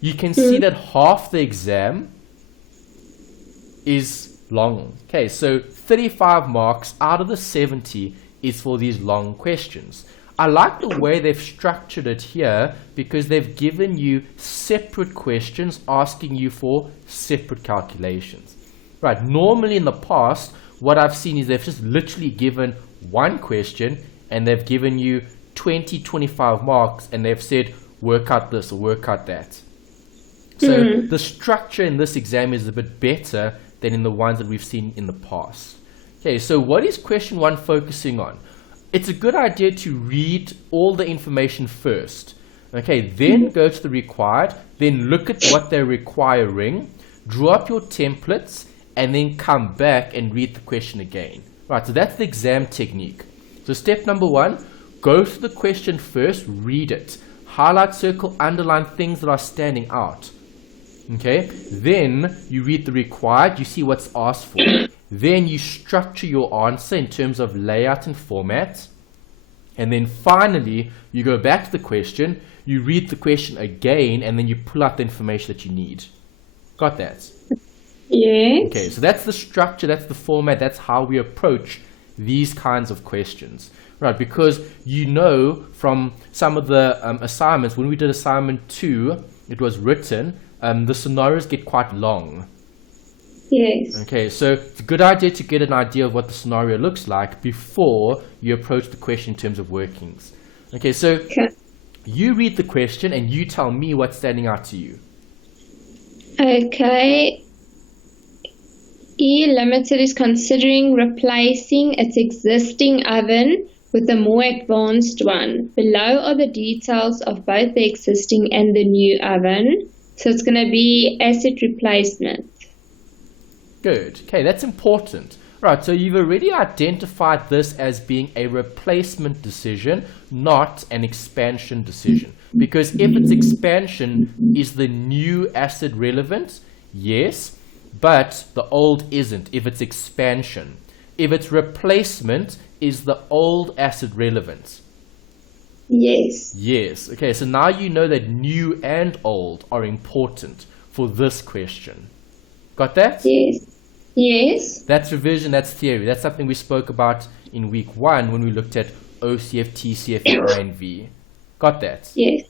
you can see that half the exam is long. Okay, so 35 marks out of the 70 is for these long questions. I like the way they've structured it here because they've given you separate questions asking you for separate calculations. Right, normally in the past, what I've seen is they've just literally given one question and they've given you 20, 25 marks and they've said, work out this or work out that. So the structure in this exam is a bit better than in the ones that we've seen in the past. Okay, so what is question 1 focusing on? It's a good idea to read all the information first. Okay, then go to the required, then look at what they're requiring, draw up your templates, and then come back and read the question again. Right, so that's the exam technique. So step number 1, go through the question first, read it. Highlight, circle, underline things that are standing out. Okay, then you read the required, you see what's asked for. Then you structure your answer in terms of layout and format. And then finally, you go back to the question, you read the question again, and then you pull out the information that you need. Got that? Yes. Okay, so that's the structure, that's the format, that's how we approach these kinds of questions. Right, because you know from some of the assignments, when we did assignment 2, it was written, the scenarios get quite long. Yes. Okay, so it's a good idea to get an idea of what the scenario looks like before you approach the question in terms of workings. Okay, so you read the question and you tell me what's standing out to you. Okay. E Limited is considering replacing its existing oven with a more advanced one. Below are the details of both the existing and the new oven. So it's going to be asset replacement. Good. Okay, that's important. Right, so you've already identified this as being a replacement decision, not an expansion decision. Because if it's expansion, is the new asset relevant? Yes, but the old isn't if it's expansion. If it's replacement, is the old asset relevant? Yes. Yes. Okay, so now you know that new and old are important for this question. Got that? Yes. Yes. That's revision, that's theory. That's something we spoke about in week 1 when we looked at OCF, TCF, and INV. Got that? Yes.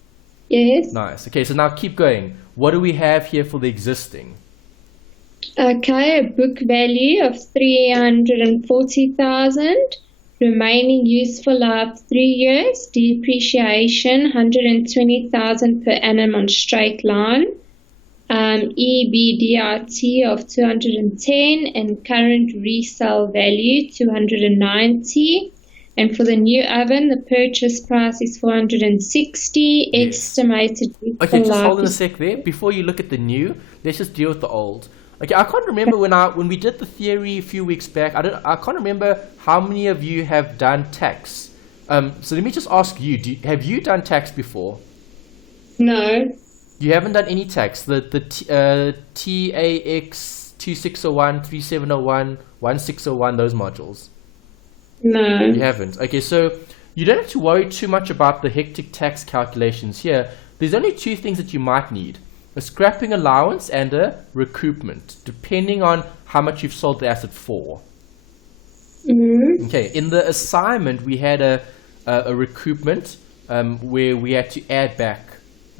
Yes. Nice. Okay, so now keep going. What do we have here for the existing? Okay, a book value of 340,000. Remaining useful life 3 years. Depreciation 120,000 per annum on straight line. EBDRT of 210 and current resale value 290. And for the new oven, the purchase price is 460. Yes. Estimated useful Okay, just life hold on a sec there. Before you look at the new, let's just deal with the old. Okay, I can't remember when we did the theory a few weeks back. I can't remember how many of you have done tax. So let me just ask you: have you done tax before? No. You haven't done any tax. The TAX 2601, 3701, 1601, those modules. No. You haven't. Okay, so you don't have to worry too much about the hectic tax calculations here. There's only 2 things that you might need. A scrapping allowance and a recoupment, depending on how much you've sold the asset for. Mm-hmm. Okay, in the assignment, we had a recoupment where we had to add back,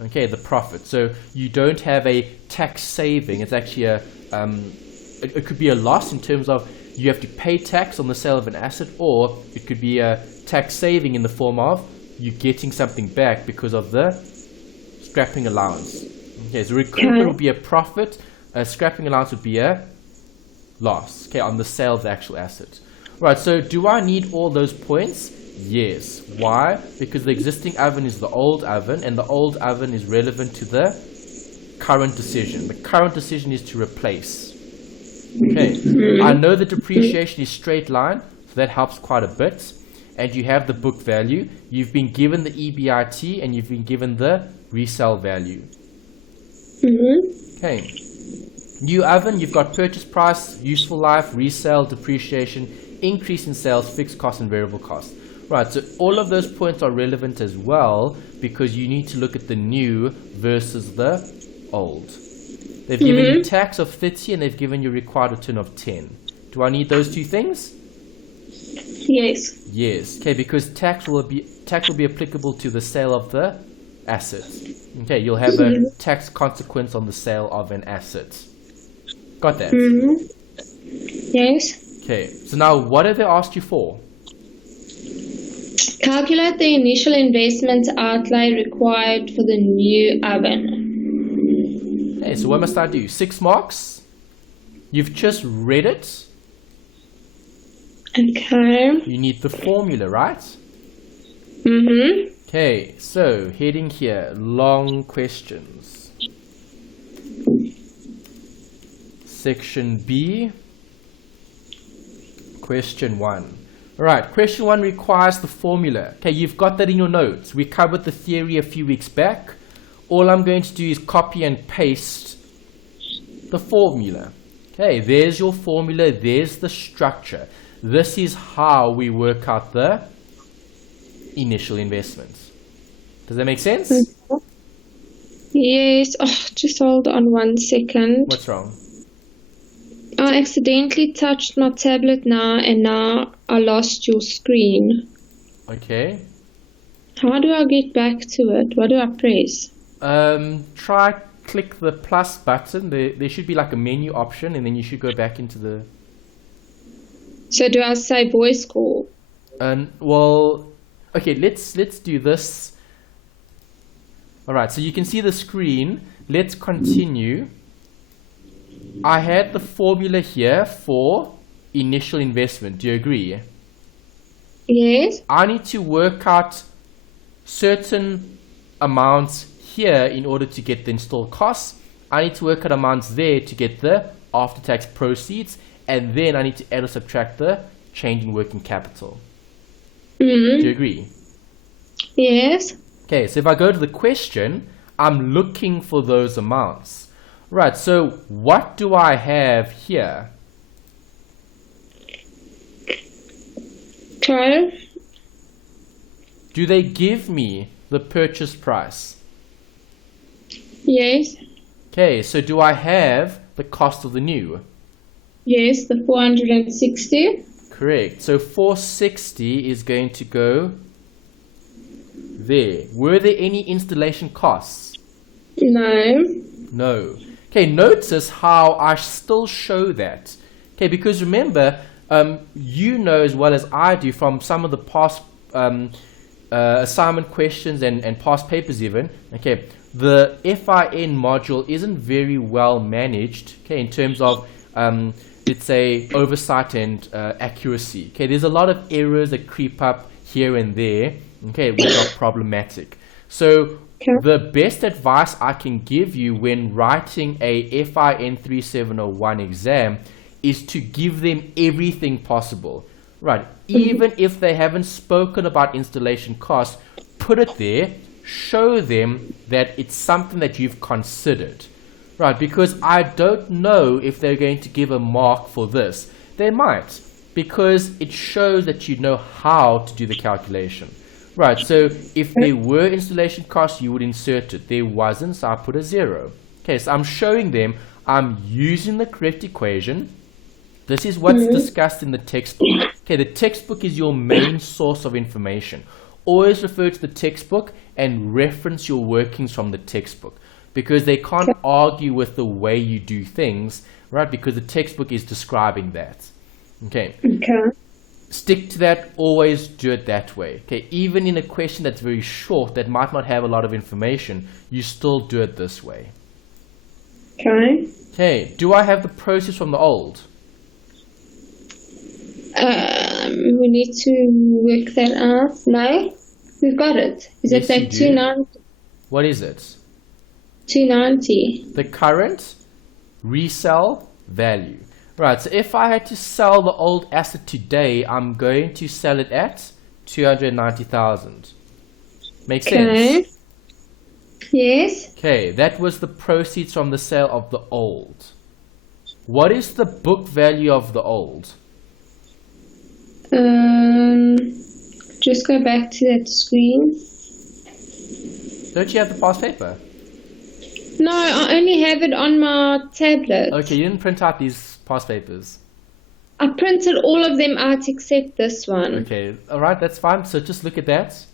okay, the profit. So you don't have a tax saving. It's actually it could be a loss in terms of you have to pay tax on the sale of an asset, or it could be a tax saving in the form of you getting something back because of the scrapping allowance. Okay, so recoupment would be a profit, a scrapping allowance would be a loss, okay, on the sale of the actual asset. Right, so do I need all those points? Yes. Why? Because the existing oven is the old oven, and the old oven is relevant to the current decision. The current decision is to replace. Okay, I know the depreciation is straight line, so that helps quite a bit. And you have the book value. You've been given the EBIT, and you've been given the resale value. Okay. New oven, you've got purchase price, useful life, resale, depreciation, increase in sales, fixed cost, and variable cost. Right, so all of those points are relevant as well because you need to look at the new versus the old. They've given you tax of 30 and they've given you required return of 10. Do I need those two things? Yes. Yes. Okay, because tax will be applicable to the sale of the asset. Okay, you'll have a tax consequence on the sale of an asset. Got that? Yes. Okay, so now what have they asked you for? Calculate the initial investment outlay required for the new oven. Okay, so what must I do? 6 marks? You've just read it. Okay. You need the formula, right? Okay, so heading here, long questions. Section B, question 1. Alright, question 1 requires the formula. Okay, you've got that in your notes. We covered the theory a few weeks back. All I'm going to do is copy and paste the formula. Okay, there's your formula, there's the structure. This is how we work out the initial investments. Does that make sense? Yes. Oh, just hold on 1 second. What's wrong? I accidentally touched my tablet and now I lost your screen. Okay. How do I get back to it? What do I press? Try click the plus button. There should be like a menu option and then you should go back into the... So do I say voice call? Well, okay, let's do this. Alright, so you can see the screen. Let's continue. I had the formula here for initial investment. Do you agree? Yes. I need to work out certain amounts here in order to get the installed costs. I need to work out amounts there to get the after-tax proceeds. And then I need to add or subtract the change in working capital. Do you agree? Yes. Okay, so if I go to the question, I'm looking for those amounts. Right, so what do I have here? Okay. Do they give me the purchase price? Yes. Okay, so do I have the cost of the new? Yes, the 460. Correct. So 460 is going to go there. Were there any installation costs? No. No. Okay, notice how I still show that. Okay, because remember, you know as well as I do from some of the past assignment questions and past papers even, okay, the FIN module isn't very well managed, okay, in terms of, let's say, oversight and accuracy. Okay, there's a lot of errors that creep up here and there, okay, which are problematic. So the best advice I can give you when writing a FIN3701 exam is to give them everything possible. Right, even if they haven't spoken about installation costs, put it there, show them that it's something that you've considered. Right, because I don't know if they're going to give a mark for this. They might, because it shows that you know how to do the calculation. Right, so if there were installation costs, you would insert it. There wasn't, so I put a 0. Okay, so I'm showing them I'm using the correct equation. This is what's discussed in the textbook. Okay, the textbook is your main source of information. Always refer to the textbook and reference your workings from the textbook, because they can't argue with the way you do things, right? Because the textbook is describing that. Okay. Stick to that, always do it that way. Okay, even in a question that's very short, that might not have a lot of information, you still do it this way. Okay, do I have the process from the old? We need to work that out. No, we've got it. Is it like 290? What is it? 290. The current resale value. Right, so if I had to sell the old asset today, I'm going to sell it at 290,000. Make sense? Yes. Okay, that was the proceeds from the sale of the old. What is the book value of the old? Just go back to that screen. Don't you have the past paper? No, I only have it on my tablet. Okay, you didn't print out these past papers. I printed all of them out except this one. Okay, alright, that's fine. So just look at that.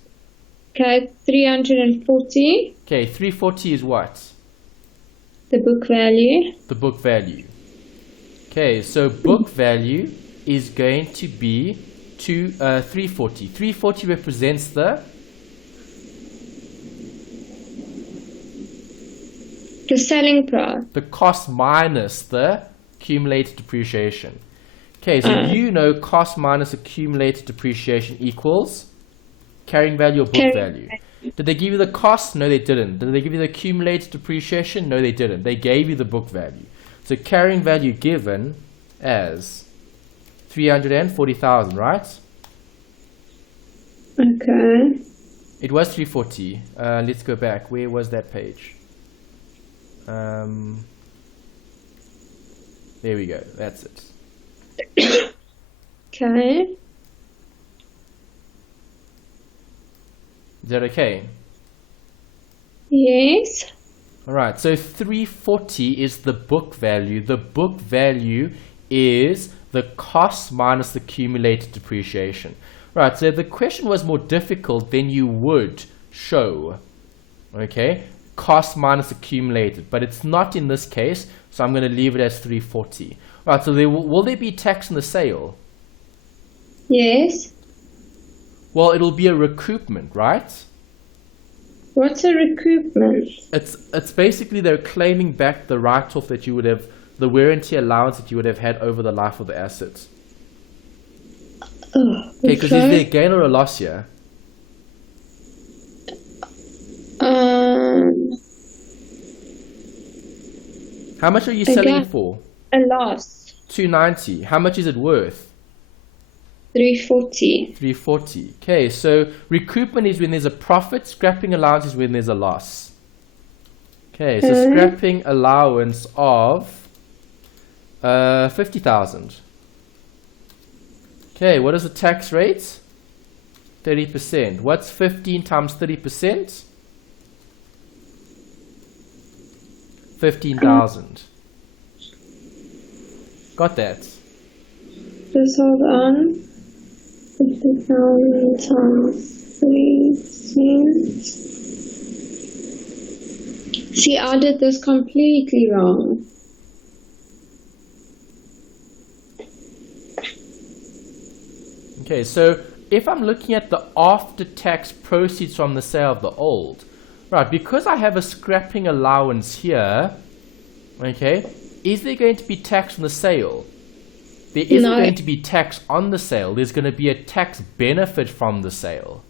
Okay, 340. Okay, 340 is what? The book value. The book value. Okay, so book value is going to be 340. 340 represents the selling price. The cost minus the accumulated depreciation. Okay, so you know cost minus accumulated depreciation equals carrying value or book value. Did they give you the cost? No, they didn't. Did they give you the accumulated depreciation? No, they didn't. They gave you the book value. So carrying value given as 340,000, right? Okay. It was 340. Let's go back. Where was that page? There we go. That's it. Okay. Is that okay? Yes. Alright, so 340 is the book value. The book value is the cost minus the accumulated depreciation. Right, so if the question was more difficult, then you would show, okay, cost minus accumulated. But it's not in this case, so I'm going to leave it as 340. Right, so will there be tax on the sale? Yes. Well, it'll be a recoupment, right? What's a recoupment? It's basically they're claiming back the write-off that you would have, the wear and tear allowance that you would have had over the life of the asset. Oh, Okay, because is there a gain or a loss here? How much are you selling it for? A loss. 290. How much is it worth? 340. 340. Okay, so recoupment is when there's a profit. Scrapping allowance is when there's a loss. Okay, so scrapping allowance of 50,000. Okay, what is the tax rate? 30%. What's 15 times 30%? 15,000. Got that? Just hold on. 50,000 times 3%. See, I did this completely wrong. Okay, so if I'm looking at the after-tax proceeds from the sale of the old, right, because I have a scrapping allowance here, okay, is there going to be tax on the sale? There isn't going to be tax on the sale. There's going to be a tax benefit from the sale.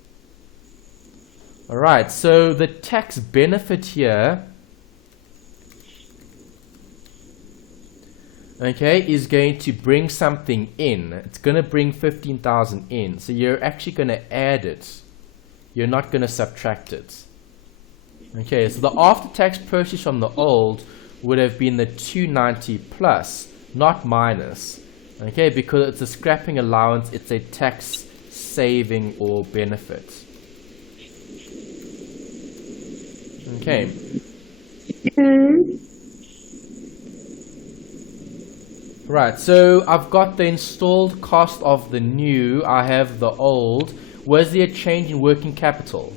Alright, so the tax benefit here, okay, is going to bring something in. It's going to bring 15,000 in. So you're actually going to add it. You're not going to subtract it. Okay, so the after-tax purchase from the old would have been the 290 plus, not minus. Okay, because it's a scrapping allowance, it's a tax saving or benefit. Okay. Right, so I've got the installed cost of the new, I have the old. Was there a change in working capital?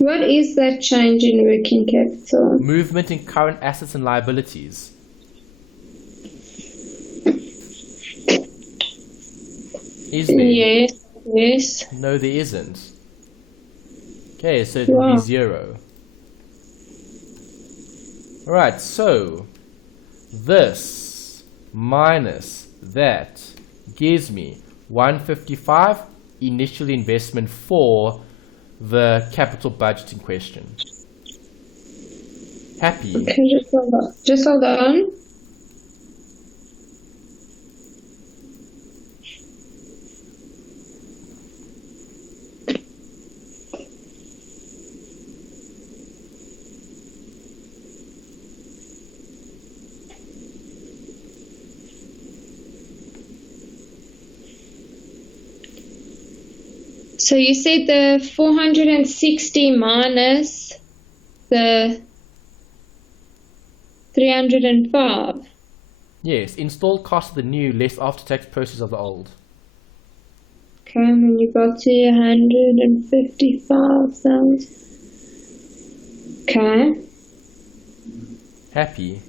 What is that change in working capital? Movement in current assets and liabilities. Is there? Yes, yes. No, there isn't. Okay, so it will be 0. Alright, so this minus that gives me 155 initial investment for the capital budget in question. Happy? Okay, just hold on. So you said the 460 minus the 305. Yes, installed cost of the new less after-tax proceeds of the old. Okay, and then you got to 155,000. Okay. Happy?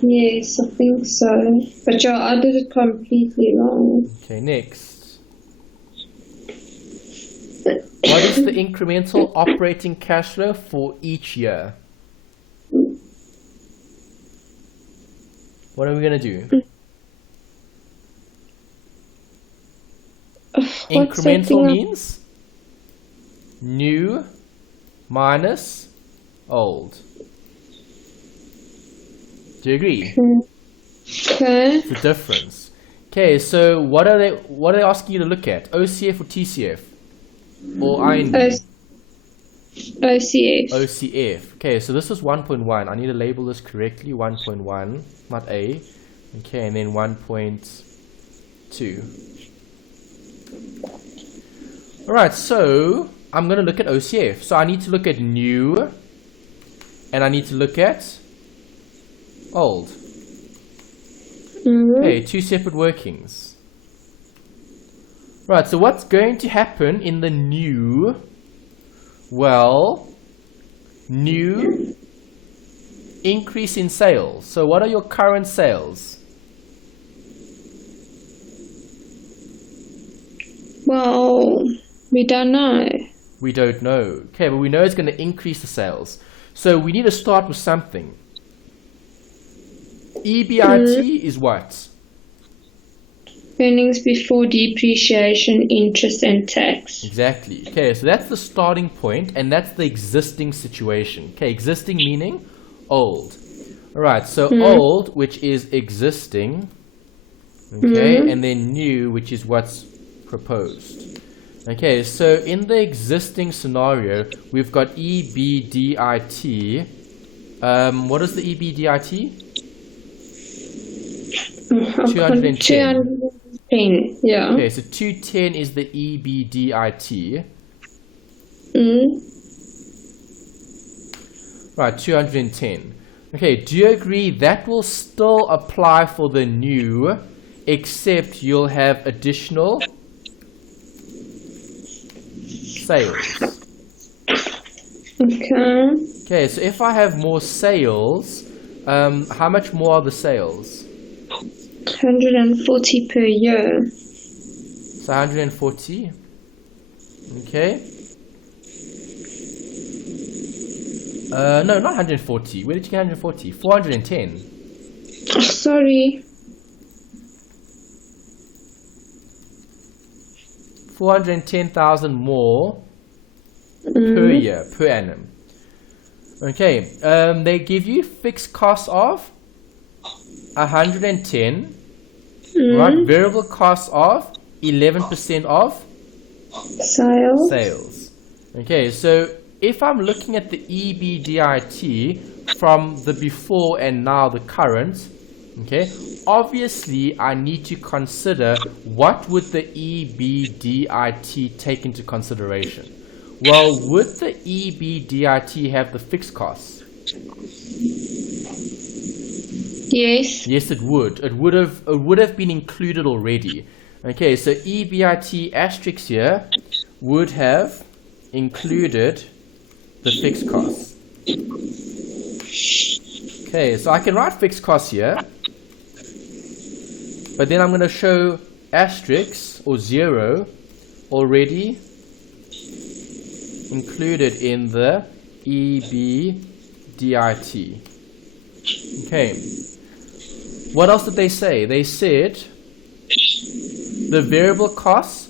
Yes, I think so. But yeah, I did it completely wrong. Okay, next. What is the incremental operating cash flow for each year? What are we going to do? Incremental means new minus old. Do you agree? Okay. It's the difference. Okay, so what are they asking you to look at? OCF or TCF? Or IND? OCF. OCF. Okay, so this is 1.1. I need to label this correctly. 1.1, not A. Okay, and then 1.2. Alright, so I'm going to look at OCF. So I need to look at new, and I need to look at old. Okay, two separate workings. Right, so what's going to happen in the new? Well, new increase in sales. So what are your current sales? Well, we don't know. We don't know. Okay, but we know it's going to increase the sales. So we need to start with something. EBIT is what? Earnings before depreciation, interest and tax. Exactly. Okay, so that's the starting point, and that's the existing situation. Okay, existing meaning old. Alright, so old, which is existing. Okay, and then new, which is what's proposed. Okay, so in the existing scenario, we've got EBDIT. What is the EBDIT? 210. 210, yeah. Okay, so 210 is the EBDIT. Right, 210. Okay, do you agree that will still apply for the new, except you'll have additional sales? Okay. Okay, so if I have more sales, how much more are the sales? 140 per year. So 140. Okay. No, not 140. Where did you get 140? 410. Oh, sorry. 410,000 more per year, per annum. Okay. They give you fixed costs of 110. Right, variable costs of 11% of Sales. Okay, so if I'm looking at the EBDIT from the before and now the current, okay, obviously I need to consider what would the EBDIT take into consideration. Well, would the EBDIT have the fixed costs? Yes. Yes, it would. It would have been included already. Okay, so EBIT asterisk here would have included the fixed costs. Okay, so I can write fixed costs here, but then I'm going to show asterisk or 0 already included in the EBDIT. Okay. What else did they say? They said the variable costs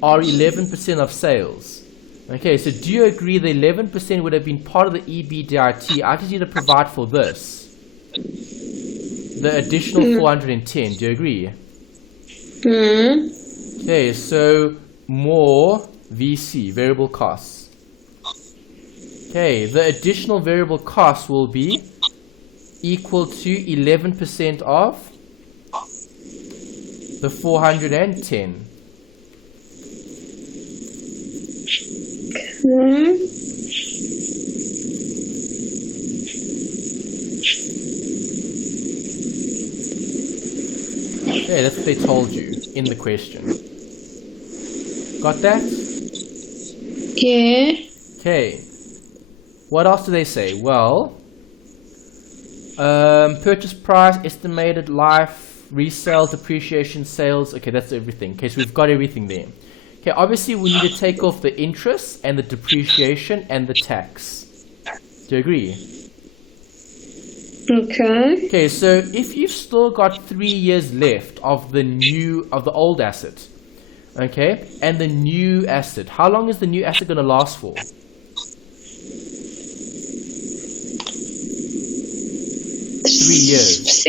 are 11% of sales. Okay, so do you agree the 11% would have been part of the EBDIT? I just need to provide for this. The additional 410. Do you agree? Okay, so more VC, variable costs. Okay, the additional variable costs will be equal to 11% of the 410. Okay, that's what they told you in the question. Got that? Yeah. Okay. What else do they say? Well, purchase price, estimated life, resale, depreciation, sales. Okay, that's everything. Okay, so we've got everything there. Okay, obviously we need to take off the interest and the depreciation and the tax. Do you agree? Okay. Okay, so if you've still got 3 years left of the old asset, okay, and the new asset, how long is the new asset going to last for? 3 years.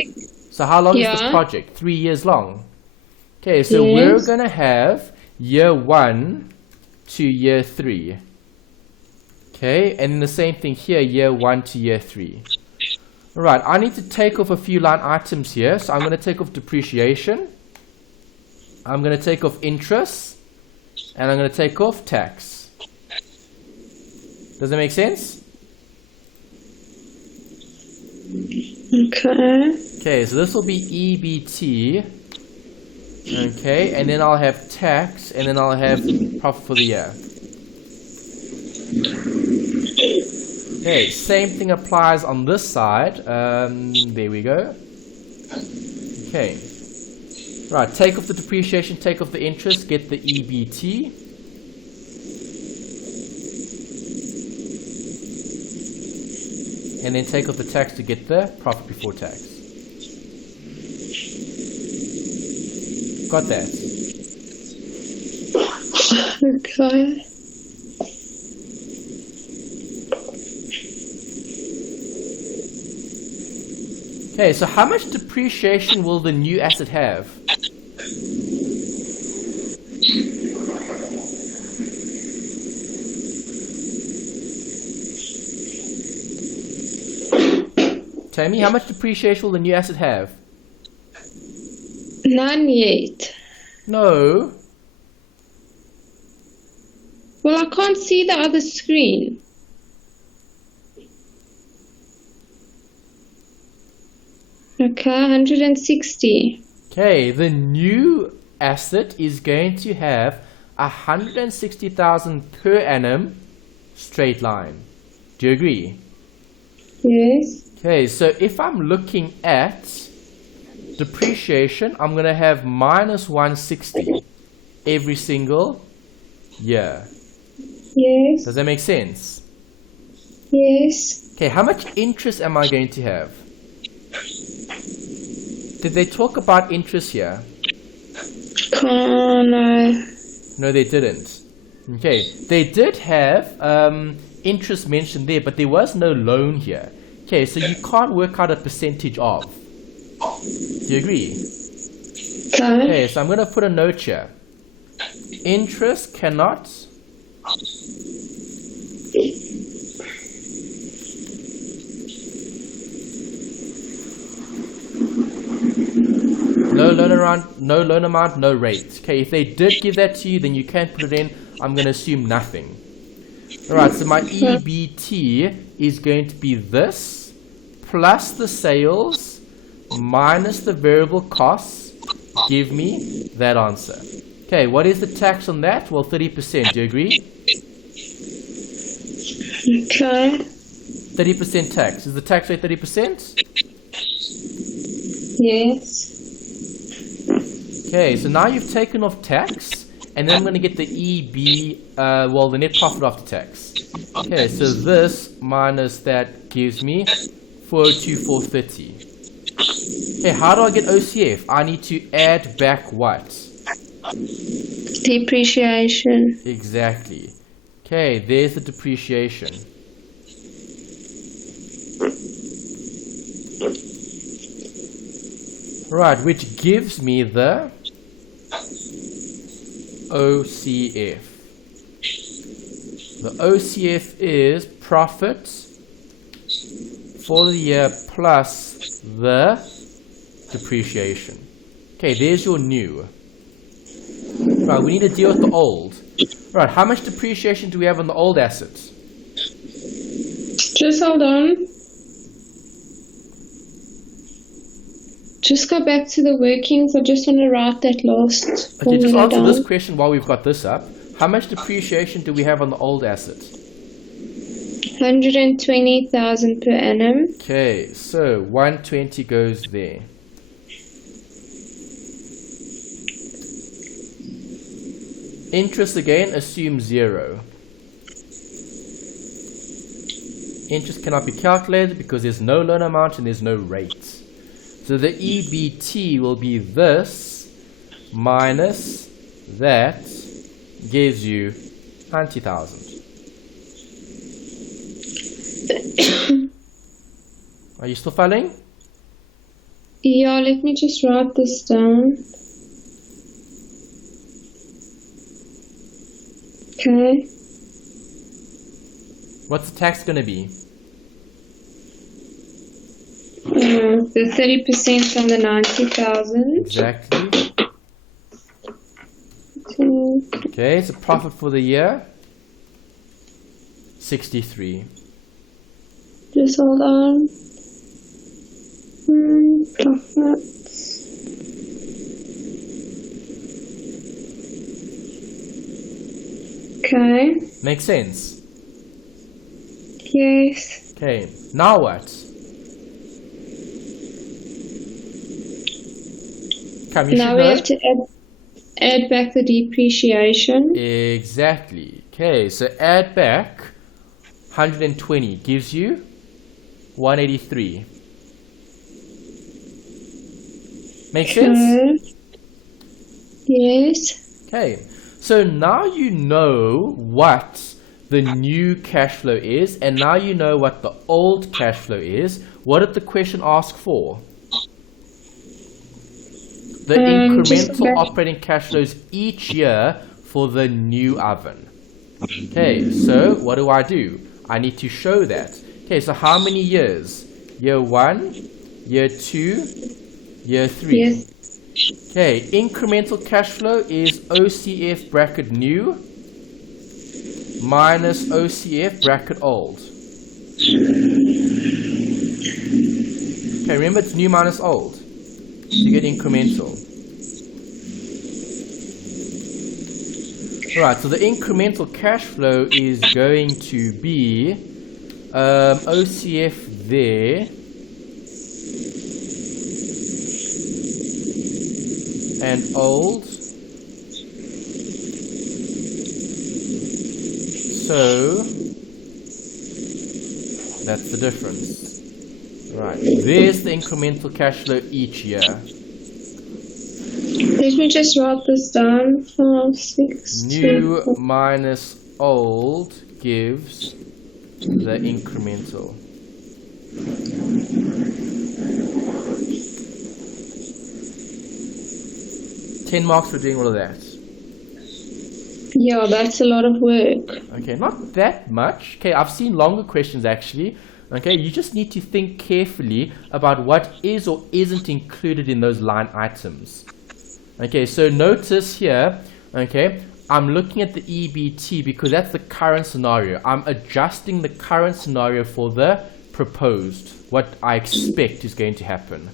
So how long is this project? 3 years long. Okay, so we're going to have year 1 to year 3. Okay, and then the same thing here, year 1 to year 3. Alright, I need to take off a few line items here. So I'm going to take off depreciation. I'm going to take off interest. And I'm going to take off tax. Does that make sense? Okay. Okay, so this will be EBT. Okay, and then I'll have tax, and then I'll have profit for the year. Okay, same thing applies on this side. There we go. Okay. Right, take off the depreciation, take off the interest, get the EBT. And then take off the tax to get the profit before tax. Got that? Okay. Okay, so how much depreciation will the new asset have? Tammy, how much depreciation will the new asset have? None yet. No. Well, I can't see the other screen. Okay, 160. Okay, the new asset is going to have 160,000 per annum straight line. Do you agree? Yes. Okay, so if I'm looking at depreciation, I'm going to have minus 160 every single year. Yes. Does that make sense? Yes. Okay, how much interest am I going to have? Did they talk about interest here? Oh, no. No, they didn't. Okay, they did have interest mentioned there, but there was no loan here. Okay, so you can't work out a percentage of. Do you agree? Okay, so I'm going to put a note here. Interest cannot no loan amount, no rate. Okay, if they did give that to you, then you can't put it in. I'm going to assume nothing. Alright, so my EBT is going to be this plus the sales minus the variable costs. Give me that answer. Okay, what is the tax on that? Well, 30%. Do you agree? Okay. 30% tax. Is the tax rate 30%? Yes. Okay, so now you've taken off tax, and then I'm going to get the the net profit after tax. Okay, so this minus that gives me 402,430. Okay, how do I get OCF? I need to add back what? Depreciation. Exactly. Okay, there's the depreciation. Right, which gives me the OCF. The OCF is profit for the year plus the depreciation. Okay, there's your new. Right, we need to deal with the old. Right, how much depreciation do we have on the old assets? Just hold on. Just go back to the workings. I just want to write that last Okay, just formula answer down. this question while we've got this up. How much depreciation do we have on the old asset? 120,000 per annum. Okay, so 120 goes there. Interest again, assume 0. Interest cannot be calculated because there's no loan amount and there's no rate. So the EBT will be this minus that gives you 90,000. Are you still following? Yeah, let me just write this down. Okay. What's the tax going to be? The 30% on the 90,000. Exactly. Okay, so profit for the year 63. Just hold on. Profits. Okay. Makes sense. Yes. Okay, now what? Come, you Now should we know. have to add back the depreciation. Exactly. Okay, so add back 120 gives you 183. Make sense? Yes. Okay, so now you know what the new cash flow is, and now you know what the old cash flow is. What did the question ask for? The incremental operating cash flows each year for the new oven. Okay, so what do? I need to show that. Okay, so how many years? Year 1, year 2, year 3. Yes. Okay, incremental cash flow is OCF bracket new minus OCF bracket old. Okay, remember it's new minus old. So you get incremental. Alright, so the incremental cash flow is going to be OCF there and old. So that's the difference. Right, there's the incremental cash flow each year. Let me just write this down. 5, 6, New 2, 4. minus old gives the incremental. $10 for doing all of that. Yeah, that's a lot of work. Okay, not that much. Okay, I've seen longer questions actually. Okay, you just need to think carefully about what is or isn't included in those line items. Okay, so notice here, okay, I'm looking at the EBT because that's the current scenario. I'm adjusting the current scenario for the proposed, what I expect is going to happen.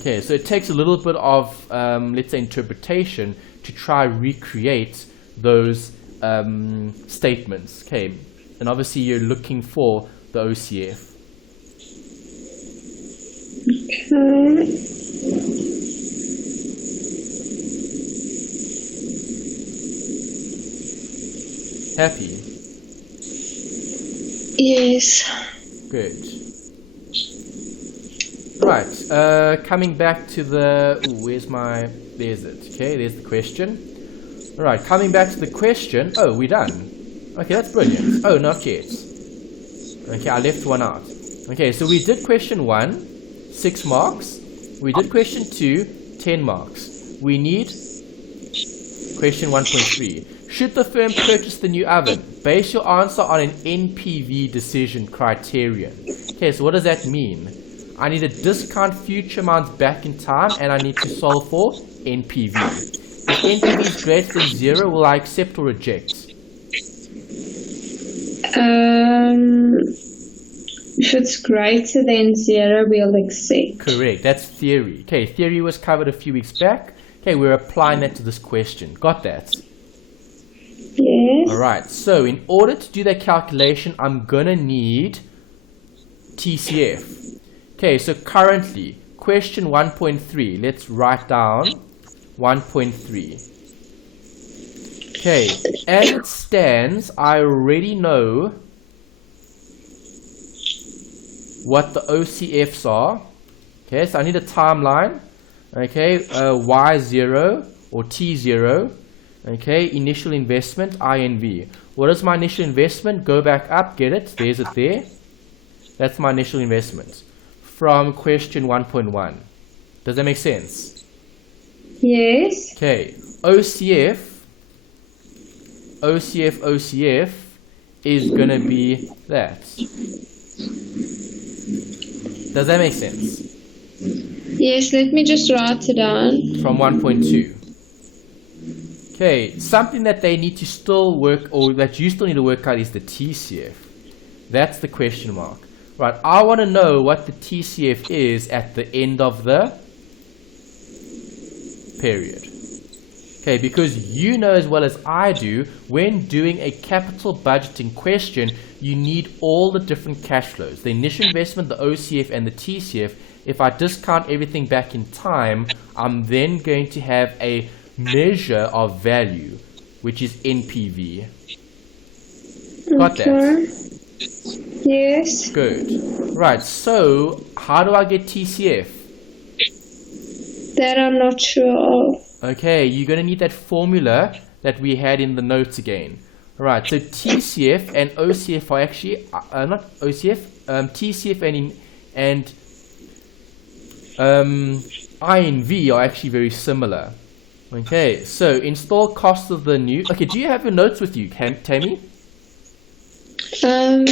Okay, so it takes a little bit of, let's say, interpretation to try recreate those statements. Okay, and obviously you're looking for the OCF. Okay. Happy? Yes. Good. Right, coming back to the, there's it, okay, there's the question. Alright, coming back to the question, oh, we're done. Okay, that's brilliant. Oh, not yet. Okay, I left one out. Okay, so we did question 1, 6 marks. We did question 2, 10 marks. We need question 1.3. Should the firm purchase the new oven? Base your answer on an NPV decision criterion. Okay, so what does that mean? I need to discount future amounts back in time and I need to solve for NPV. If NPV is greater than 0, will I accept or reject? If it's greater than 0, we'll accept. Correct. That's theory. Okay, theory was covered a few weeks back. Okay, we're applying that to this question. Got that? Yes. Alright, so in order to do that calculation, I'm going to need TCF. Okay, so currently, question 1.3. Let's write down 1.3. Okay, as it stands, I already know what the OCFs are. Okay, so I need a timeline. Okay, Y0 or T0. Okay, initial investment, INV. What is my initial investment? Go back up, get it. There's it there. That's my initial investment from question 1.1. Does that make sense? Yes. Okay, OCF is going to be that. Does that make sense? Yes, let me just write it down. From 1.2. Okay, something that they need to still work, or that you still need to work out, is the TCF. That's the question mark. Right, I want to know what the TCF is at the end of the period. Okay, because you know as well as I do, when doing a capital budgeting question, you need all the different cash flows. The initial investment, the OCF, and the TCF. If I discount everything back in time, I'm then going to have a measure of value, which is NPV. Got that? Yes. Good. Right, so how do I get TCF? That I'm not sure of. Okay, you're going to need that formula that we had in the notes again. Right, so TCF and OCF are actually, not OCF, TCF and INV are actually very similar. Okay, so install cost of the new... Okay, do you have your notes with you, Tammy? I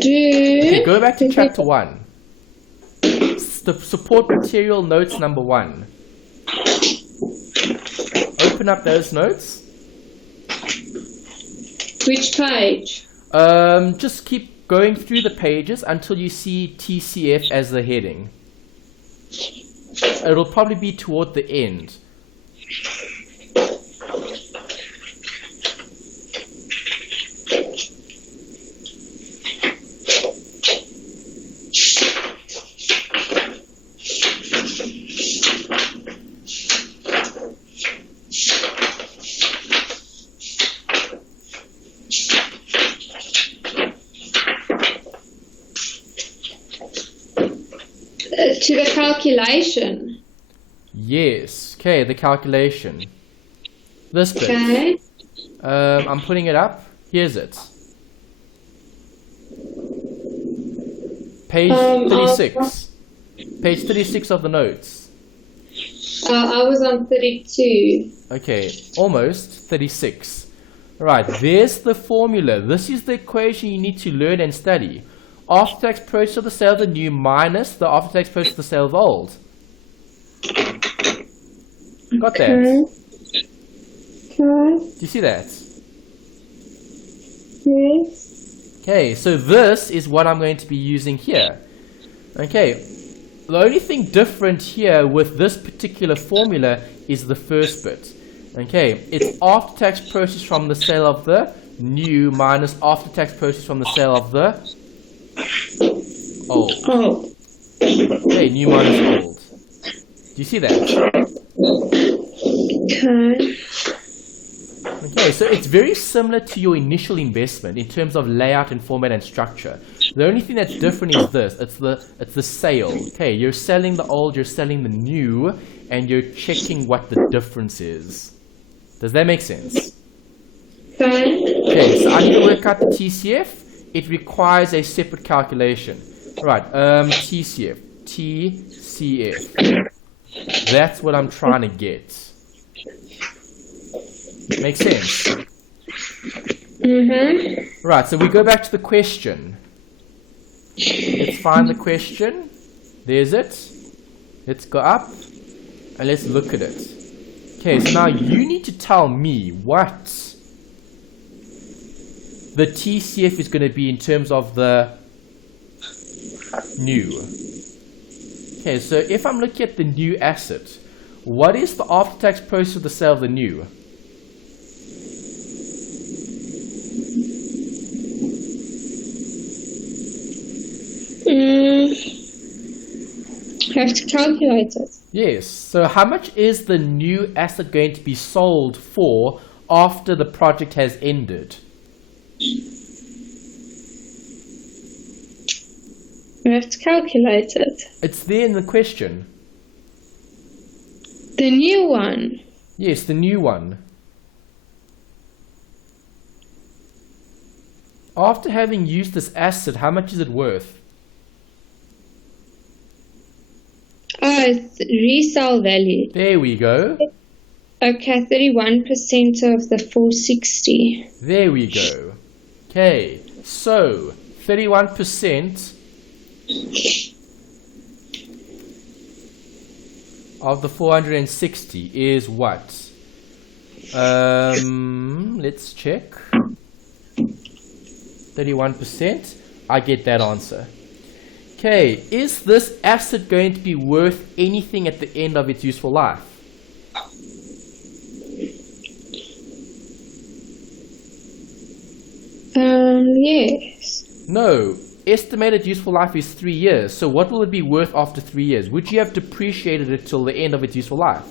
do. Okay, go back to chapter 1. Support material notes number 1. Open up those notes. Which page? Just keep going through the pages until you see TCF as the heading. It'll probably be toward the end. To the calculation. Yes. Okay, the calculation. This bit. Okay. I'm putting it up. Here's it. Page 36. Page 36 of the notes. I was on 32. Okay, almost 36. Right, there's the formula. This is the equation you need to learn and study. After-tax proceeds of the sale of the new minus the after-tax proceeds of the sale of the old. Got that? Okay. Do you see that? Yes. Okay, so this is what I'm going to be using here. Okay, the only thing different here with this particular formula is the first bit. Okay, it's after-tax proceeds from the sale of the new minus after-tax proceeds from the sale of the old. Oh. Okay, new minus old. Do you see that? Okay. Okay, so it's very similar to your initial investment in terms of layout and format and structure. The only thing that's different is this. It's the sale. Okay, you're selling the old, you're selling the new, and you're checking what the difference is. Does that make sense? Okay, so I need to work out the TCF. It requires a separate calculation. Right, TCF. That's what I'm trying to get. Makes sense? Mm-hmm. Right, so we go back to the question. Let's find the question. There's it. Let's go up and let's look at it. Okay, so now you need to tell me what the TCF is going to be in terms of the New. Okay, so if I'm looking at the new asset, what is the after-tax process of the sale of the new? I have to calculate it. Yes, so how much is the new asset going to be sold for after the project has ended? I have to calculate it. It's there in the question. The new one. Yes, the new one. After having used this asset, how much is it worth? Oh, it's resale value. There we go. Okay, 31% of the 460. There we go. Okay, so 31% of the 460 is what? Let's check. 31%. I get that answer. Okay, is this asset going to be worth anything at the end of its useful life? Yes. No. Estimated useful life is 3 years. So what will it be worth after 3 years? Would you have depreciated it till the end of its useful life?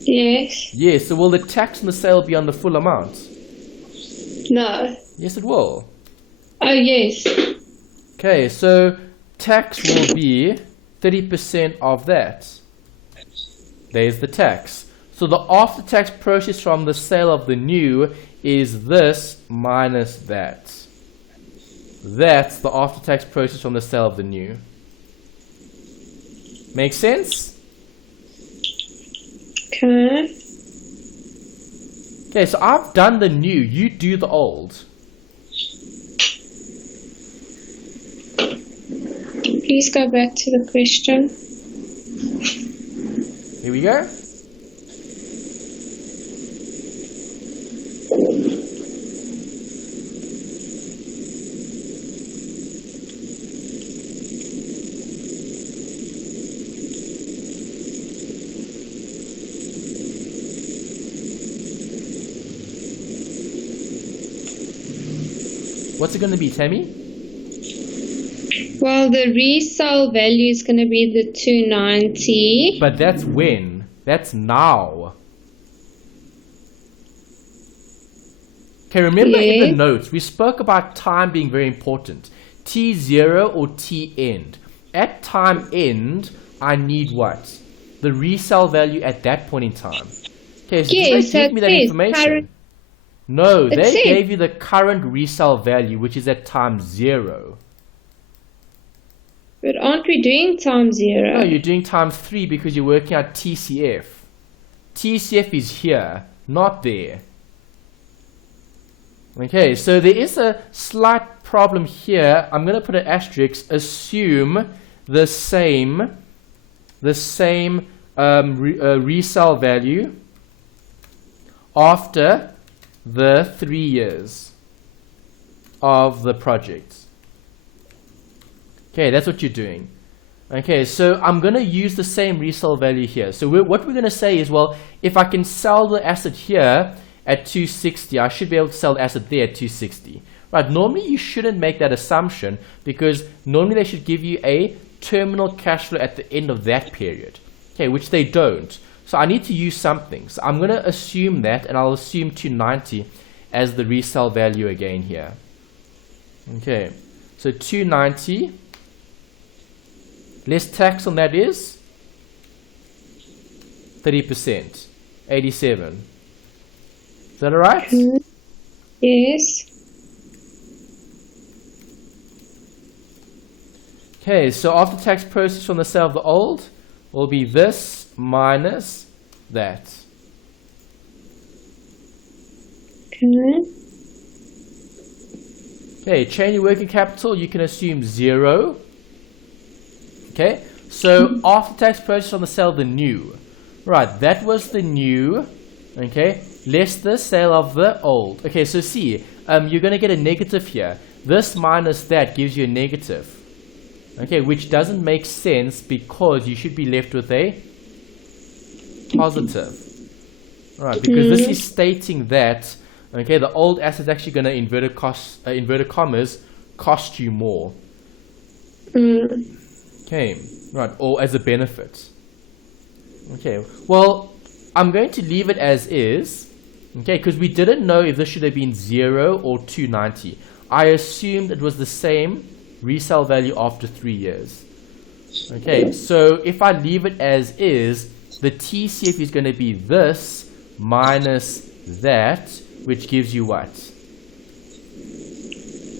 Yes. Yes. So will the tax on the sale be on the full amount? No. Yes, it will. Oh, yes. Okay, so tax will be 30% of that. There's the tax. So the after-tax process from the sale of the new is this minus that. That's the after-tax process from the sale of the new. Make sense? Okay. Okay, so I've done the new. You do the old. Please go back to the question. Here we go. What's it going to be, Tammy? Well, the resale value is going to be the 290. But that's when? That's now. Okay, remember in the notes, we spoke about time being very important. T0 or T end. At time end, I need what? The resale value at that point in time. Okay, so Yes, did they give me that says information? current- No, It they says- gave you the current resale value, which is at time 0. But aren't we doing time 0? No, you're doing times 3 because you're working out TCF. TCF is here, not there. Okay, so there is a slight problem here. I'm going to put an asterisk. Assume the same resale value after the 3 years of the project. Okay, that's what you're doing. Okay, so I'm going to use the same resale value here. So what we're going to say is, well, if I can sell the asset here at 260, I should be able to sell the asset there at 260. Right, normally you shouldn't make that assumption because normally they should give you a terminal cash flow at the end of that period. Okay, which they don't. So I need to use something. So I'm going to assume that, and I'll assume 290 as the resale value again here. Okay, so 290. Less tax on that is 30%, 87. Is that alright? Yes. Okay, so after tax process from the sale of the old will be this minus that. Okay, change your working capital, you can assume 0. Okay, so after tax process on the sale of the new. Right, that was the new. Okay, less the sale of the old. Okay, so see, you're going to get a negative here. This minus that gives you a negative. Okay, which doesn't make sense because you should be left with a positive. Alright, because this is stating that, okay, the old asset's actually going to, inverted commas, cost you more. Okay, right, or as a benefit. Okay, well, I'm going to leave it as is, okay, because we didn't know if this should have been 0 or 290. I assumed it was the same resale value after 3 years. Okay, so if I leave it as is, the TCF is going to be this minus that, which gives you what?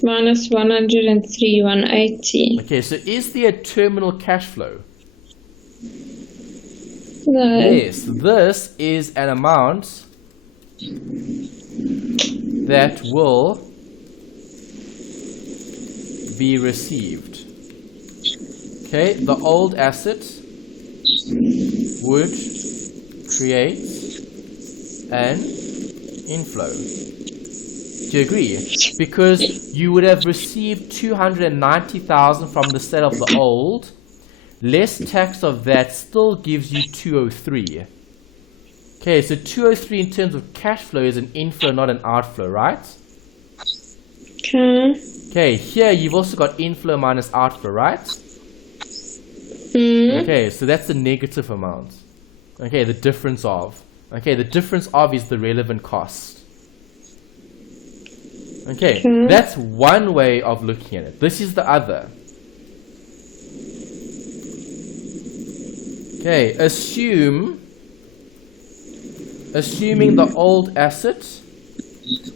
Minus 103,180. Okay, so is there a terminal cash flow? No. Yes, this is an amount that will be received. Okay, the old asset would create an inflow. Do you agree? Because you would have received 290,000 from the sale of the old, less tax of that still gives you 203. Okay, so 203 in terms of cash flow is an inflow, not an outflow, right? Okay. Okay, here you've also got inflow minus outflow, right? Okay, so that's the negative amount. Okay, the difference of. Okay, the difference of is the relevant cost. Okay, that's one way of looking at it. This is the other. Okay, assuming the old asset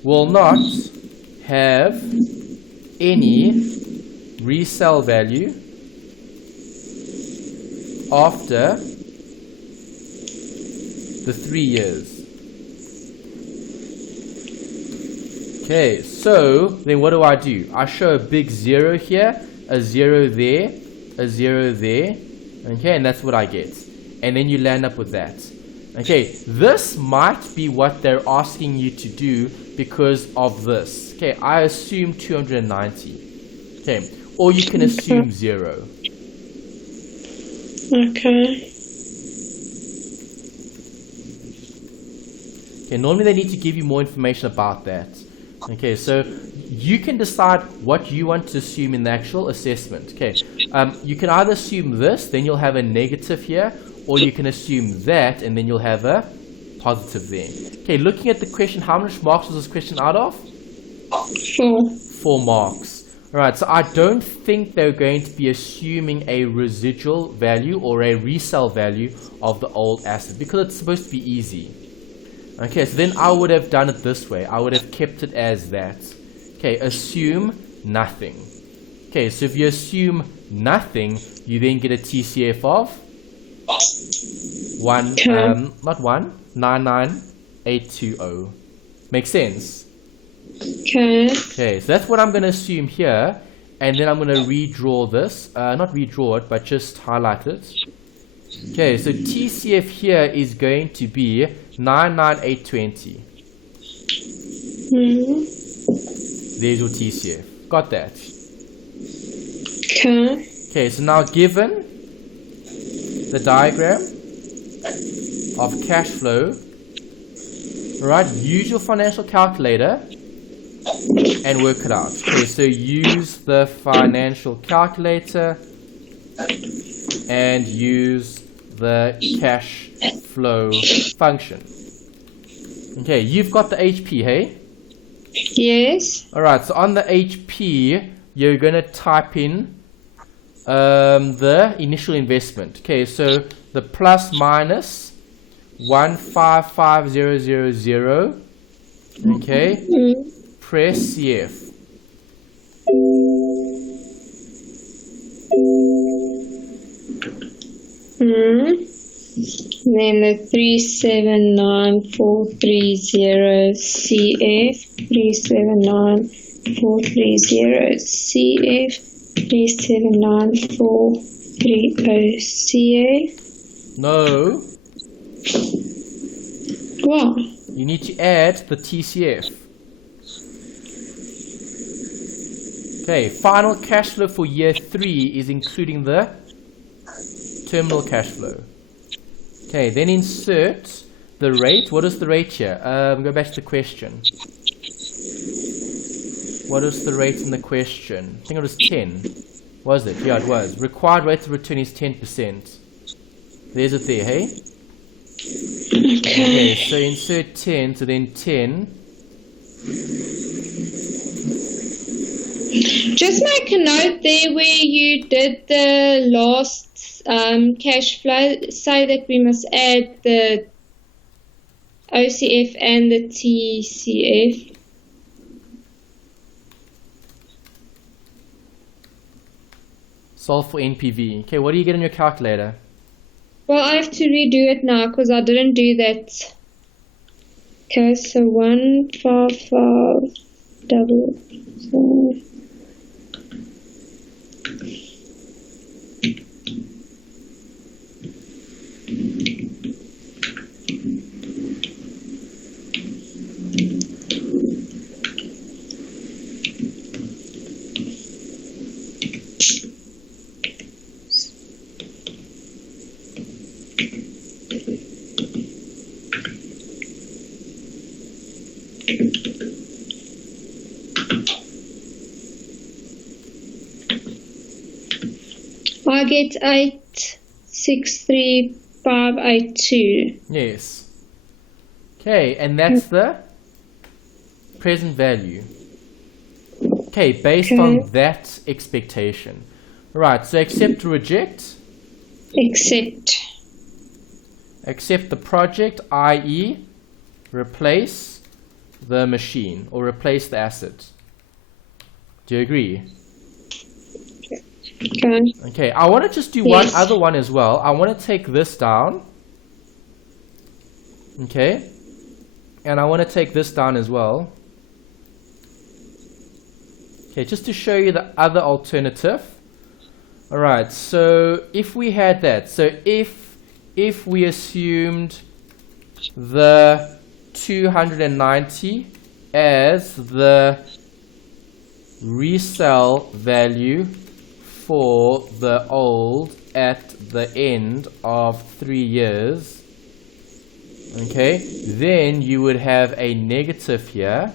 will not have any resale value after the 3 years. Okay, so then what do? I show a big 0 here, a 0 there, a 0 there, okay, and that's what I get. And then you land up with that. Okay, this might be what they're asking you to do because of this. Okay, I assume 290. Okay, or you can assume 0. Okay. Okay, normally they need to give you more information about that. Okay, so you can decide what you want to assume in the actual assessment. Okay, you can either assume this, then you'll have a negative here, or you can assume that, and then you'll have a positive there. Okay, looking at the question, how much marks was this question out of? 4. 4 marks. Alright, so I don't think they're going to be assuming a residual value or a resale value of the old asset because it's supposed to be easy. Okay, so then I would have done it this way. I would have kept it as that. Okay, assume nothing. Okay, so if you assume nothing, you then get a TCF of 99820. Makes sense? Okay. Okay, so that's what I'm going to assume here, and then I'm going to redraw this. Not redraw it, but just highlight it. Okay, so TCF here is going to be 99820. There's your TCF. Got that? Okay. Okay, so now given the diagram of cash flow, right, use your financial calculator and work it out. Okay, so use the financial calculator and use the cash flow function. Okay, you've got the HP, hey? Yes. Alright, so on the HP, you're going to type in the initial investment. Okay, so the plus minus 155000. Okay, press CF. Then the 379430 CF, 379430 CF, 379430 CF. No, What? you need to add the TCF. Okay, final cash flow for year 3 is including the terminal cash flow. Okay, then insert the rate. What is the rate here? Go back to the question. What is the rate in the question? I think it was 10. Was it? Yeah, it was. Required rate of return is 10%. There's it there, hey? Okay, so insert 10, so then 10. Just make a note there where you did the last cash flow, say that we must add the OCF and the TCF. Solve for NPV. Okay, what do you get in your calculator? Well, I have to redo it now because I didn't do that. Okay, so 155 I get 863582. Yes. Okay, and that's the present value. Okay, based on that expectation. Right, so accept or reject? Accept. Accept the project, i.e. replace the machine or replace the asset. Do you agree? Okay. Okay, I want to just do one other one as well. I want to take this down. Okay. And I want to take this down as well. Okay, just to show you the other alternative. Alright, so if we had that, so if we assumed the 290 as the resale value for the old at the end of 3 years, okay, then you would have a negative here,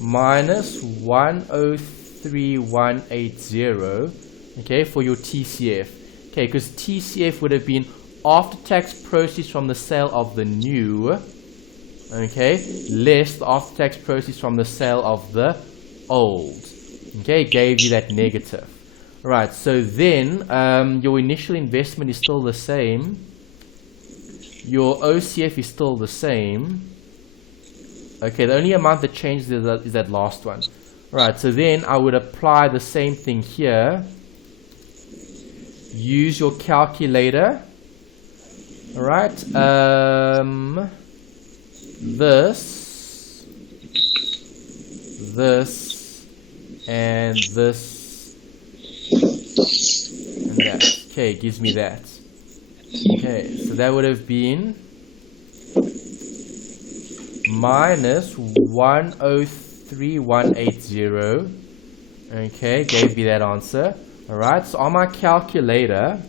minus 103180, okay, for your TCF. Okay, because TCF would have been after-tax proceeds from the sale of the new, okay, less the after-tax proceeds from the sale of the old. Okay, gave you that negative. Right, so then your initial investment is still the same. Your OCF is still the same. Okay, the only amount that changes is that last one. Right, so then I would apply the same thing here. Use your calculator. Alright, this, and this, and that. Okay, it gives me that. Okay, so that would have been minus 103180. Okay, gave me that answer. Alright, so on my calculator,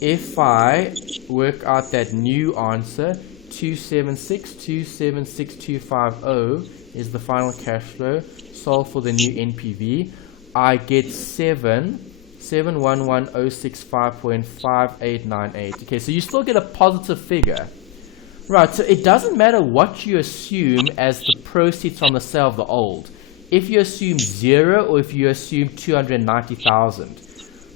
if I work out that new answer, 276,276,250 is the final cash flow. Solve for the new NPV. I get 711,065.5898. Okay, so you still get a positive figure. Right, so it doesn't matter what you assume as the proceeds from the sale of the old. If you assume 0 or if you assume 290,000,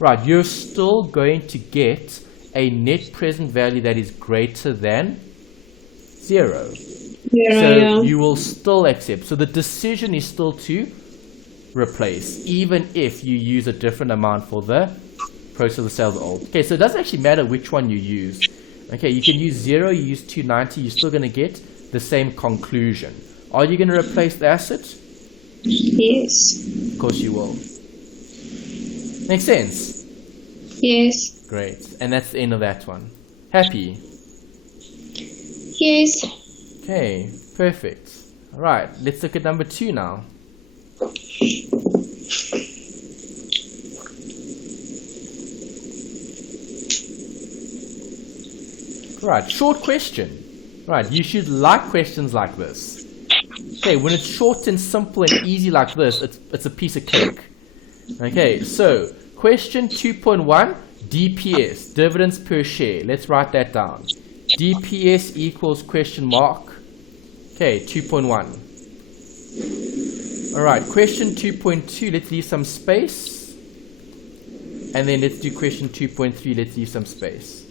right, you're still going to get a net present value that is greater than 0. So you will still accept. So the decision is still to replace, even if you use a different amount for the process of the sale of the old. Okay, so it doesn't actually matter which one you use. Okay, you can use 0, you use 290, you're still going to get the same conclusion. Are you going to replace the asset? Yes. Of course you will. Makes sense? Yes. Great. And that's the end of that one. Happy? Yes. Okay, perfect. Alright, let's look at number 2 now. Right, short question. Right, you should like questions like this. Okay, when it's short and simple and easy like this, it's a piece of cake. Okay, so question 2.1, DPS, dividends per share. Let's write that down. DPS equals question mark. Okay, 2.1. Alright, question 2.2, let's leave some space. And then let's do question 2.3, let's leave some space.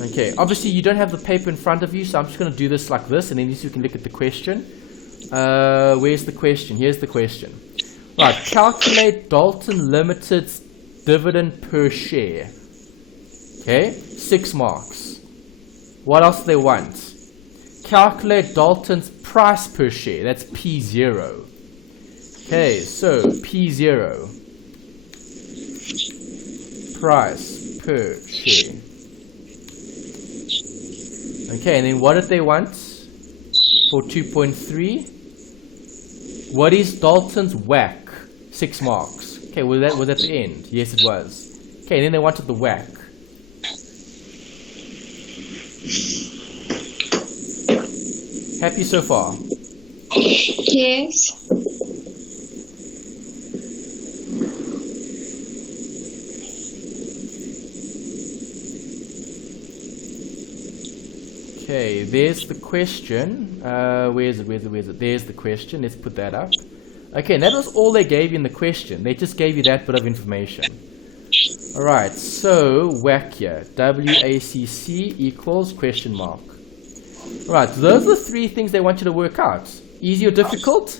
Okay, obviously you don't have the paper in front of you, so I'm just going to do this like this, and then at least you can look at the question. Where's the question? Here's the question. Right, calculate Dalton Limited's dividend per share. Okay, 6 marks. What else do they want? Calculate Dalton's price per share. That's P0. Okay, so P0. Price per share. Okay, and then what did they want for 2.3? What is Dalton's WACC? 6 marks. Okay, was that at the end? Yes, it was. Okay, and then they wanted the WACC. Happy so far? Yes. Okay, there's the question. Where's it? There's the question. Let's put that up. Okay, and that was all they gave you in the question. They just gave you that bit of information. Alright, so WACC here. WACC equals question mark. Alright, so those are the 3 things they want you to work out. Easy or difficult?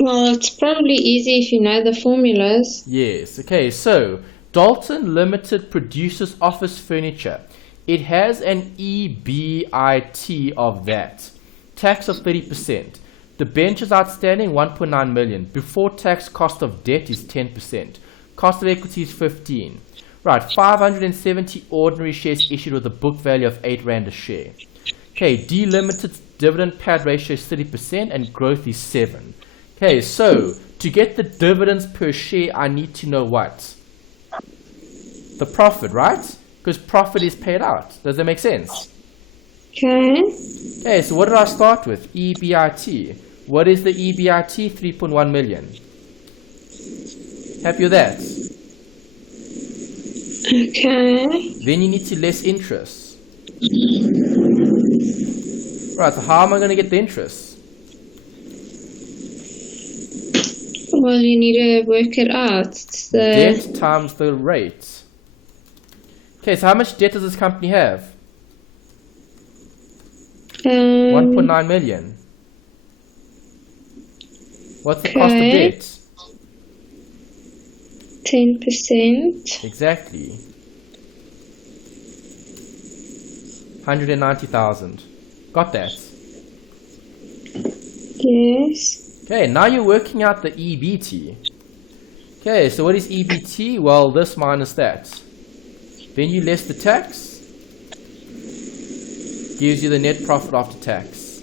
Well, it's probably easy if you know the formulas. Yes, okay, so Dalton Limited produces office furniture. It has an EBIT of that. Tax of 30%. Debentures outstanding 1.9 million. Before tax cost of debt is 10%. Cost of equity is 15. Right, 570 ordinary shares issued with a book value of 8 Rand a share. Okay, D Limited's dividend payout ratio is 30% and growth is 7. Okay, so to get the dividends per share, I need to know what? The profit, right? Because profit is paid out. Does that make sense? Okay. Okay, so what did I start with? EBIT. What is the EBIT? 3.1 million. Happy with that? Okay. Then you need to less interest. Right, so how am I going to get the interest? Well, you need to work it out. So Debt times the rate. Okay, so how much debt does this company have? 1.9 million. What's the cost of debt? 10%. Exactly. 190,000. Got that? Yes. Okay, now you're working out the EBT. Okay, so what is EBT? Well, this minus that. Then you less the tax. Gives you the net profit after tax.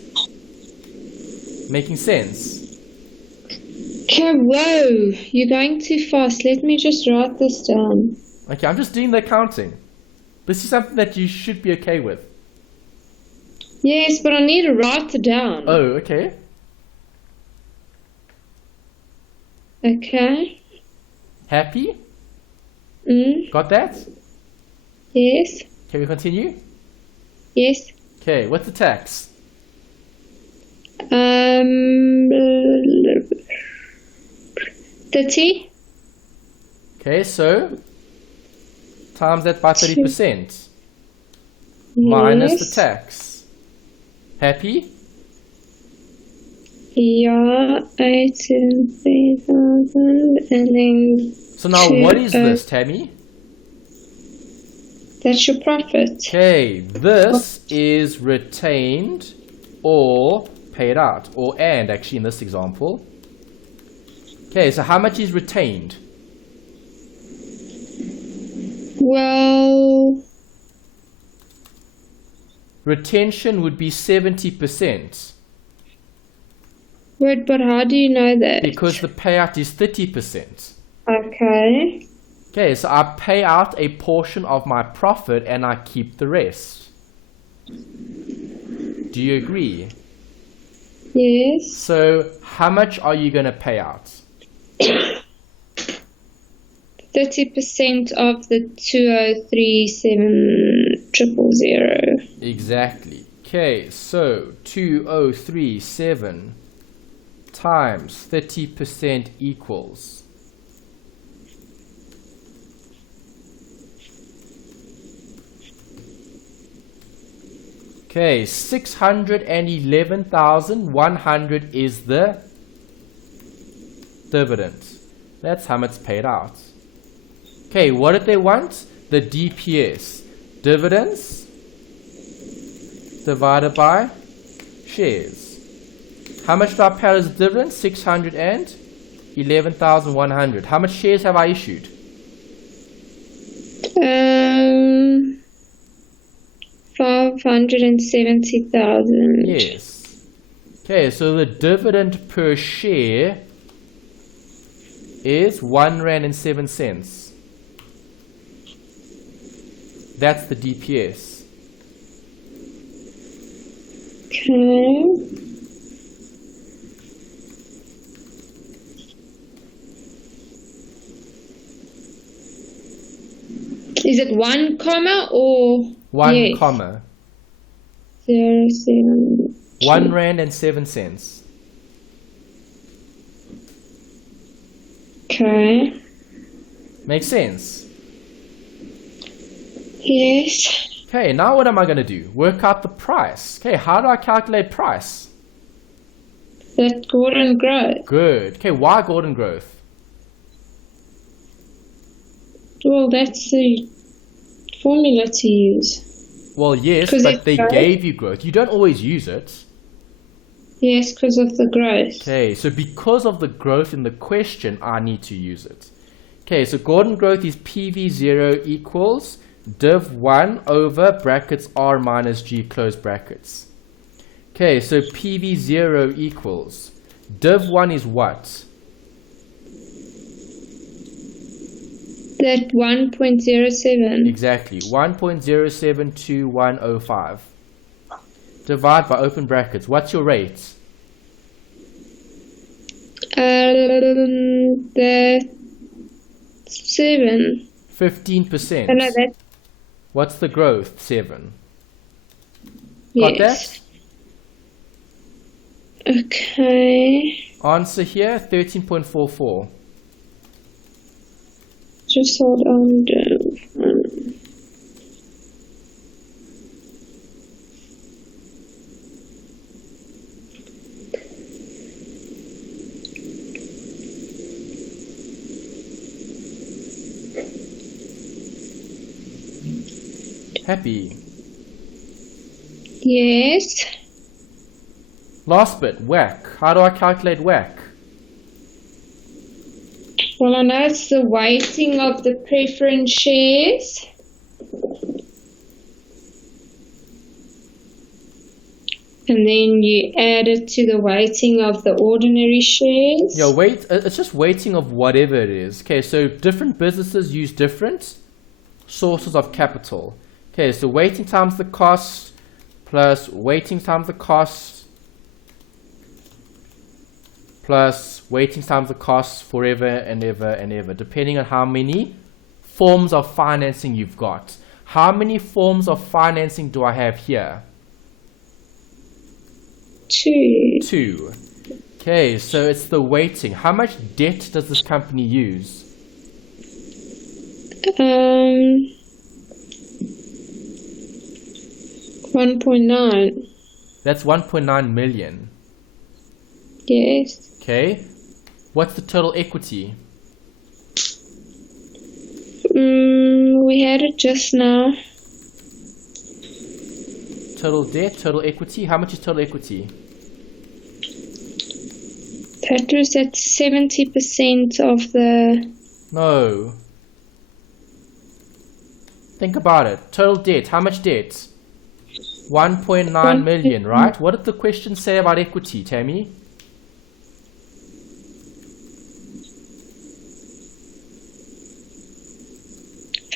Making sense? Okay, whoa. You're going too fast. Let me just write this down. Okay, I'm just doing the accounting. This is something that you should be okay with. Yes, but I need to write it down. Oh, okay. Okay. Happy? Got that? Yes. Can we continue? Yes. Okay, what's the tax? 30. Okay, so times that by 30%. Minus the tax. Happy? Yeah, 83,000 and then... So now what is this, Tammy? That's your profit. Okay, this is retained or paid out. Or and, actually, in this example. Okay, so how much is retained? Well... Retention would be 70%. Wait, but how do you know that? Because the payout is 30%. Okay. Okay, so I pay out a portion of my profit and I keep the rest. Do you agree? Yes. So how much are you going to pay out? 30% of the 2037,000. Exactly. Okay, so 2037 times 30% equals. Okay, 611,100 is the dividend. That's how much paid out. Okay, what did they want? The DPS. Dividends divided by shares. How much do I pay as dividends? 611,100. How much shares have I issued? 570,000. Yes. Okay, so the dividend per share is R1.07. That's the DPS. Okay. Is it 1 comma or 1 yes. comma. 07. R1.07. Okay. Makes sense? Yes. Okay, now what am I going to do? Work out the price. Okay, how do I calculate price? That Gordon growth. Good. Okay, why Gordon growth? Well, that's the formula to use. Well, yes, but they gave you growth. You don't always use it. Yes, because of the growth. Okay, so because of the growth in the question, I need to use it. Okay, so Gordon growth is PV0 equals div1 over brackets R minus G close brackets. Okay, so PV0 equals div1 is what? That 1.07. Exactly, 1.072105. Divide by open brackets. What's your rate? The 7. 15%. Oh, no, that. What's the growth? 7. Yes. Got that? Okay. Answer here, 13.44. Just hold on. Happy. Yes. Last bit, WACC. How do I calculate WACC? Well, I know it's the weighting of the preference shares. And then you add it to the weighting of the ordinary shares. Yeah, it's just weighting of whatever it is. Okay, so different businesses use different sources of capital. Okay, so weighting times the cost plus weighting times the cost plus weighting times the cost forever and ever and ever, depending on how many forms of financing you've got. How many forms of financing do I have here? 2. 2. Okay, so it's the weighting. How much debt does this company use? 1.9. That's 1.9 million. Yes. Okay. What's the total equity? We had it just now. Total debt, total equity. How much is total equity? That was at 70% of the... No. Think about it. Total debt. How much debt? 1.9 million, right? What did the question say about equity, Tammy?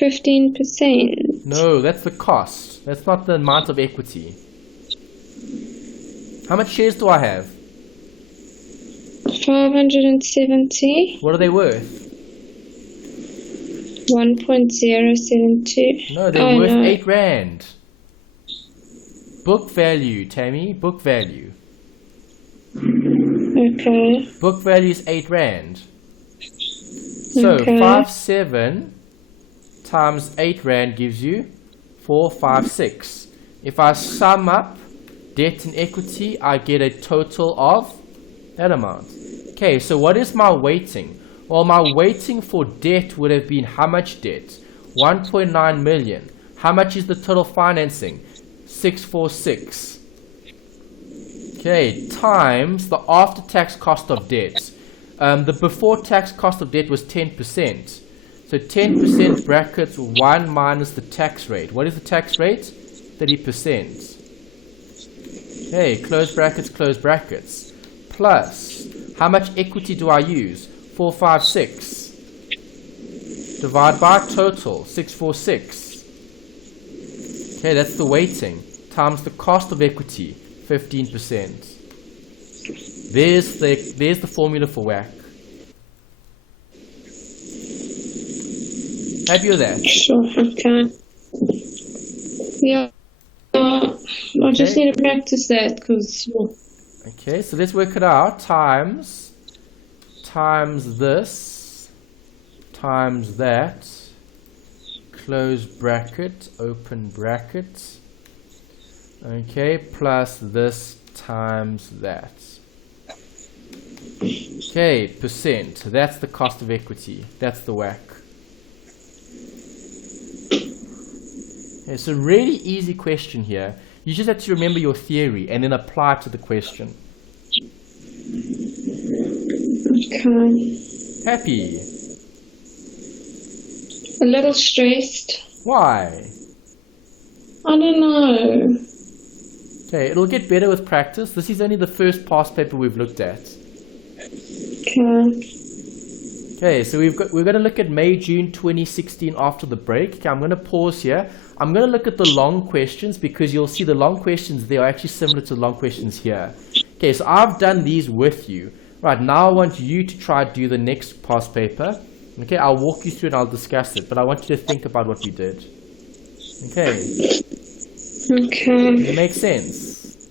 15%. No, that's the cost. That's not the amount of equity. How much shares do I have? 570. What are they worth? 1.072. No, they're worth 8 rand. Book value, Tammy. Book value. Okay. Book value is 8 rand. So Okay. 57 times 8 rand gives you 456. If I sum up debt and equity, I get a total of that amount. Okay, so what is my weighting? Well, my weighting for debt would have been how much debt? 1.9 million. How much is the total financing? 646. Okay, times the after-tax cost of debt. The before-tax cost of debt was 10%. So 10% brackets 1 minus the tax rate. What is the tax rate? 30%. Okay, close brackets, plus, how much equity do I use? 456. Divide by total, 646. Okay, that's the weighting, times the cost of equity, 15%. There's the formula for WACC. Happy with that? Sure, okay. Yeah. I just need to practice that because. Okay, so let's work it out. Times this, times that, close bracket, open bracket. Okay, plus this times that. Okay, percent. That's the cost of equity. That's the WACC. Okay, so really easy question here. You just have to remember your theory and then apply it to the question. Okay. Happy? A little stressed. Why? I don't know. Okay, it'll get better with practice. This is only the first past paper we've looked at. Okay. Okay, so we're going to look at May, June 2016 after the break. Okay, I'm going to pause here. I'm going to look at the long questions because you'll see the long questions there are actually similar to the long questions here. Okay, so I've done these with you. Right, now I want you to try to do the next past paper. Okay, I'll walk you through and I'll discuss it, but I want you to think about what we did. Okay. Okay. It makes sense.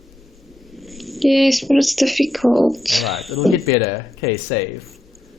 Yes, but it's difficult. Alright, it'll get better. Okay, save.